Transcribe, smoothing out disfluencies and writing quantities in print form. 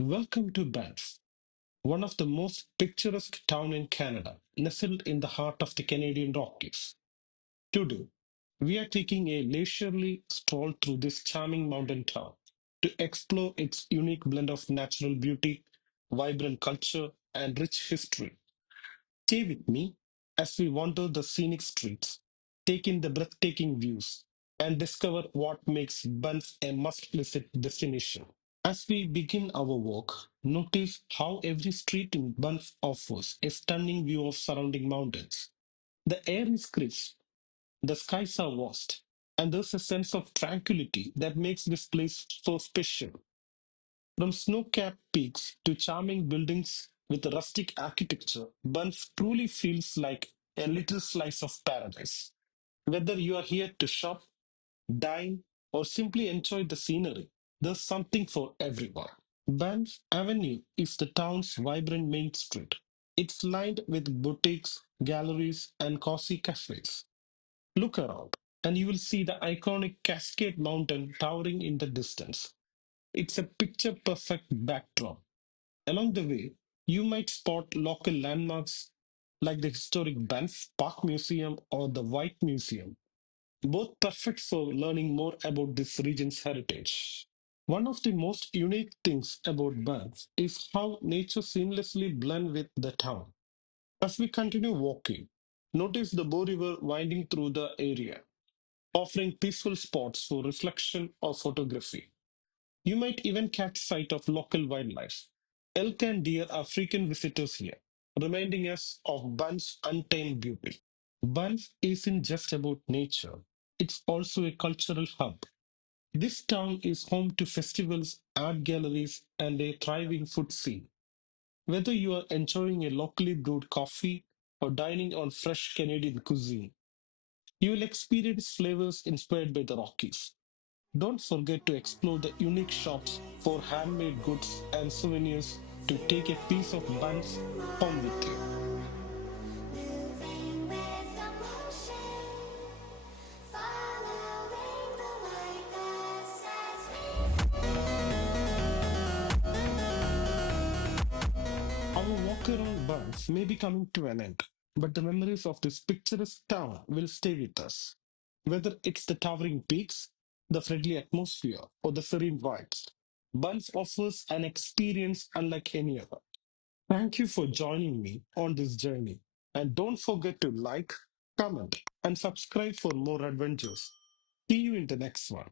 Welcome to Banff, one of the most picturesque towns in Canada, nestled in the heart of the Canadian Rockies. Today, we are taking a leisurely stroll through this charming mountain town to explore its unique blend of natural beauty, vibrant culture, and rich history. Stay with me as we wander the scenic streets, take in the breathtaking views, and discover what makes Banff a must visit destination. As we begin our walk, notice how every street in Banff offers a stunning view of surrounding mountains. The air is crisp, the skies are vast, and there's a sense of tranquility that makes this place so special. From snow-capped peaks to charming buildings with rustic architecture, Banff truly feels like a little slice of paradise. Whether you are here to shop, dine, or simply enjoy the scenery, there's something for everyone. Banff Avenue is the town's vibrant main street. It's lined with boutiques, galleries, and cozy cafes. Look around, and you will see the iconic Cascade Mountain towering in the distance. It's a picture perfect backdrop. Along the way, you might spot local landmarks like the historic Banff Park Museum or the White Museum, both perfect for learning more about this region's heritage. One of the most unique things about Banff is how nature seamlessly blends with the town. As we continue walking, notice the Bow River winding through the area, offering peaceful spots for reflection or photography. You might even catch sight of local wildlife. Elk and deer are frequent visitors here, reminding us of Banff's untamed beauty. Banff isn't just about nature, it's also a cultural hub. This town is home to festivals, art galleries, and a thriving food scene. Whether you are enjoying a locally brewed coffee or dining on fresh Canadian cuisine, you will experience flavors inspired by the Rockies. Don't forget to explore the unique shops for handmade goods and souvenirs to take a piece of Banff home with you. Moving with the motion, following the light that sets me Our walk around Banff may be coming to an end, but the memories of this picturesque town will stay with us. Whether it's the towering peaks, the friendly atmosphere, or the serene vibes, Banff offers an experience unlike any other. Thank you for joining me on this journey. And don't forget to like, comment, and subscribe for more adventures. See you in the next one.